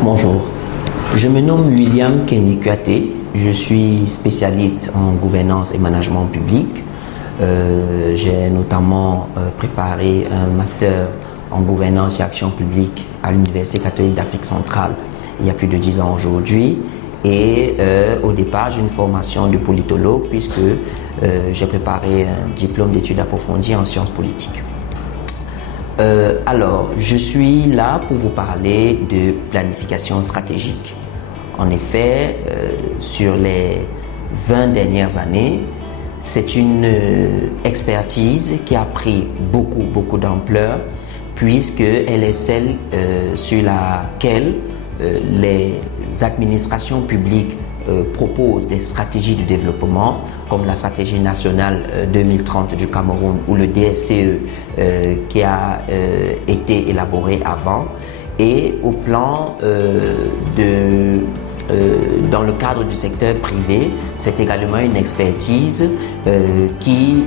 Bonjour, je me nomme William Kenny-Kuate, je suis spécialiste en gouvernance et management public. J'ai notamment préparé un master en gouvernance et action publique à l'Université catholique d'Afrique centrale il y a plus de 10 ans aujourd'hui. Et au départ, j'ai une formation de politologue puisque j'ai préparé un diplôme d'études approfondies en sciences politiques. Alors, je suis là pour vous parler de planification stratégique. En effet, sur les 20 dernières années, c'est une expertise qui a pris beaucoup d'ampleur puisqu'elle est celle sur laquelle les administrations publiques proposent des stratégies de développement comme la stratégie nationale 2030 du Cameroun ou le DSCE qui a été élaboré avant, et au plan dans le cadre du secteur privé, c'est également une expertise qui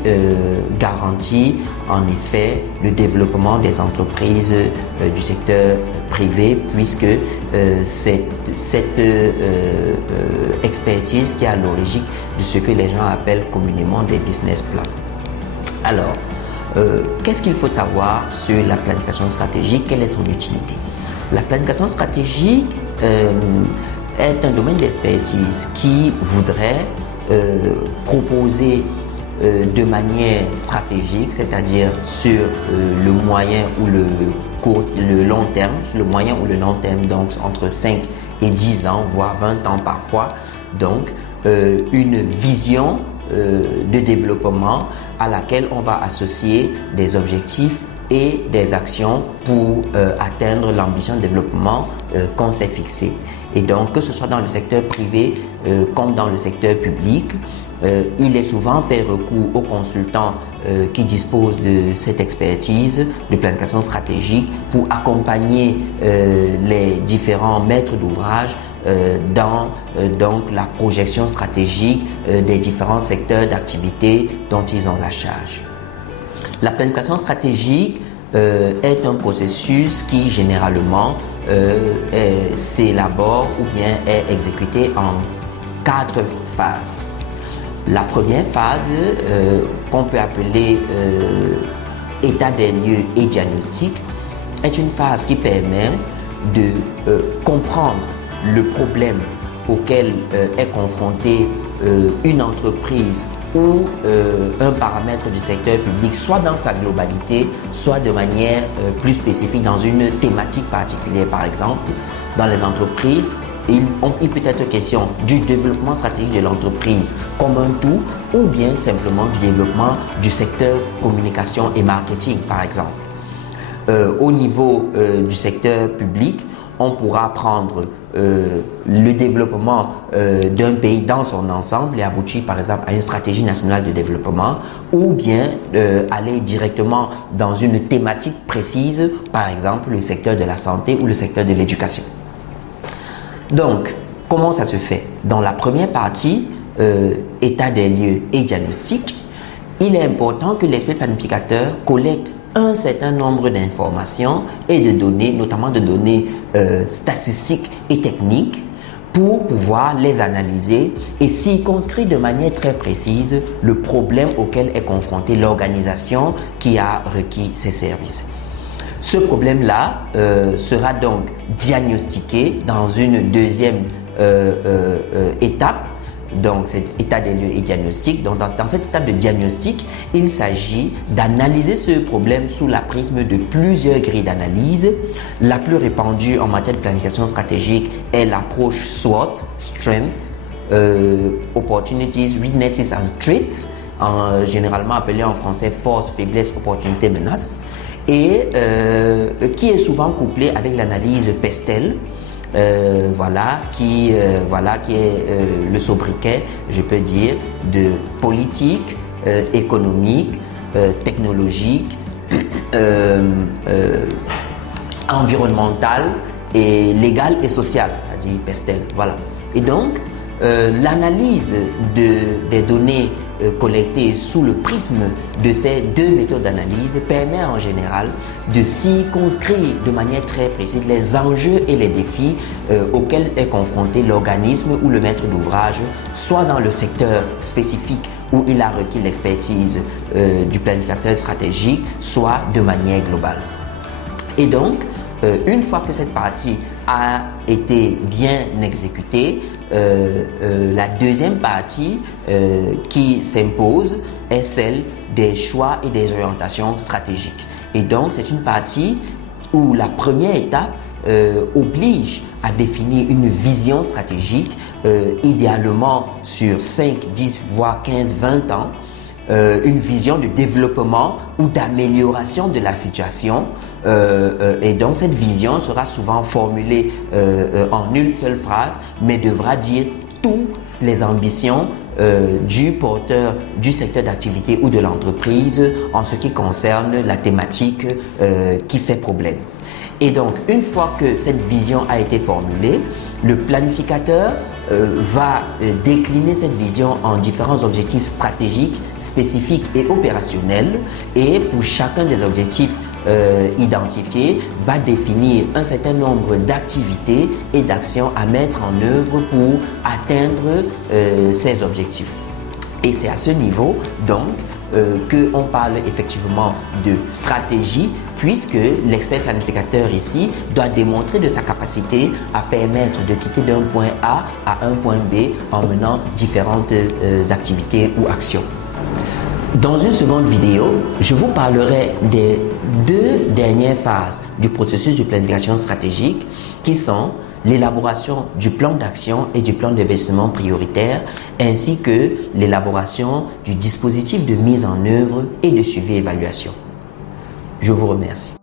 garantit en effet le développement des entreprises du secteur privé, puisque cette expertise qui est à l'origine de ce que les gens appellent communément des business plans. Alors, qu'est-ce qu'il faut savoir sur la planification stratégique? Quelle est son utilité? La planification stratégique est un domaine d'expertise qui voudrait proposer de manière stratégique, c'est-à-dire sur le moyen ou le long terme, sur le moyen ou le long terme, donc entre 5 et 10 ans, voire 20 ans parfois, donc une vision de développement à laquelle on va associer des objectifs et des actions pour atteindre l'ambition de développement qu'on s'est fixée. Et donc, que ce soit dans le secteur privé comme dans le secteur public, il est souvent fait recours aux consultants qui disposent de cette expertise de planification stratégique pour accompagner les différents maîtres d'ouvrage dans donc la projection stratégique des différents secteurs d'activité dont ils ont la charge. La planification stratégique est un processus qui généralement s'élabore ou bien est exécuté en 4 phases. La première phase, qu'on peut appeler état des lieux et diagnostic, est une phase qui permet de comprendre le problème auquel est confrontée une entreprise ou un paramètre du secteur public, soit dans sa globalité, soit de manière plus spécifique dans une thématique particulière. Par exemple, dans les entreprises, il peut être question du développement stratégique de l'entreprise comme un tout, ou bien simplement du développement du secteur communication et marketing, par exemple. Au niveau du secteur public, on pourra prendre le développement d'un pays dans son ensemble et aboutir par exemple à une stratégie nationale de développement, ou bien aller directement dans une thématique précise, par exemple le secteur de la santé ou le secteur de l'éducation. Donc, comment ça se fait? Dans la première partie, état des lieux et diagnostic, il est important que l'expert planificateur collecte un certain nombre d'informations et de données, notamment de données statistiques et techniques, pour pouvoir les analyser et circonscrire de manière très précise le problème auquel est confrontée l'organisation qui a requis ces services. Ce problème-là sera donc diagnostiqué dans une deuxième étape. Donc, cet état des lieux et diagnostic. Donc, dans cette étape de diagnostic, il s'agit d'analyser ce problème sous la prisme de plusieurs grilles d'analyse. La plus répandue en matière de planification stratégique est l'approche SWOT, Strengths, Opportunities, Weaknesses and Threats, généralement appelée en français force, faiblesse, opportunité, menace, et qui est souvent couplée avec l'analyse PESTEL. Qui est le sobriquet, je peux dire, de politique, économique, technologique, environnementale et légale et sociale, c'est-à-dire PESTEL. Voilà. Et donc, l'analyse des données collectées sous le prisme de ces deux méthodes d'analyse permet en général de circonscrire de manière très précise les enjeux et les défis auxquels est confronté l'organisme ou le maître d'ouvrage, soit dans le secteur spécifique où il a requis l'expertise du planificateur stratégique, soit de manière globale. Et donc, une fois que cette partie a été bien exécutée, la deuxième partie qui s'impose est celle des choix et des orientations stratégiques. Et donc, c'est une partie où la première étape oblige à définir une vision stratégique, idéalement sur 5, 10, voire 15, 20 ans, une vision de développement ou d'amélioration de la situation. Et donc cette vision sera souvent formulée en une seule phrase, mais devra dire toutes les ambitions du porteur du secteur d'activité ou de l'entreprise en ce qui concerne la thématique qui fait problème. Et donc, une fois que cette vision a été formulée, le planificateur va décliner cette vision en différents objectifs stratégiques, spécifiques et opérationnels. Et pour chacun des objectifs identifiés, va définir un certain nombre d'activités et d'actions à mettre en œuvre pour atteindre ces objectifs. Et c'est à ce niveau, donc, qu'on parle effectivement de stratégie, puisque l'expert planificateur ici doit démontrer de sa capacité à permettre de quitter d'un point A à un point B en menant différentes activités ou actions. Dans une seconde vidéo, je vous parlerai des deux dernières phases du processus de planification stratégique qui sont l'élaboration du plan d'action et du plan d'investissement prioritaire, ainsi que l'élaboration du dispositif de mise en œuvre et de suivi et évaluation. Je vous remercie.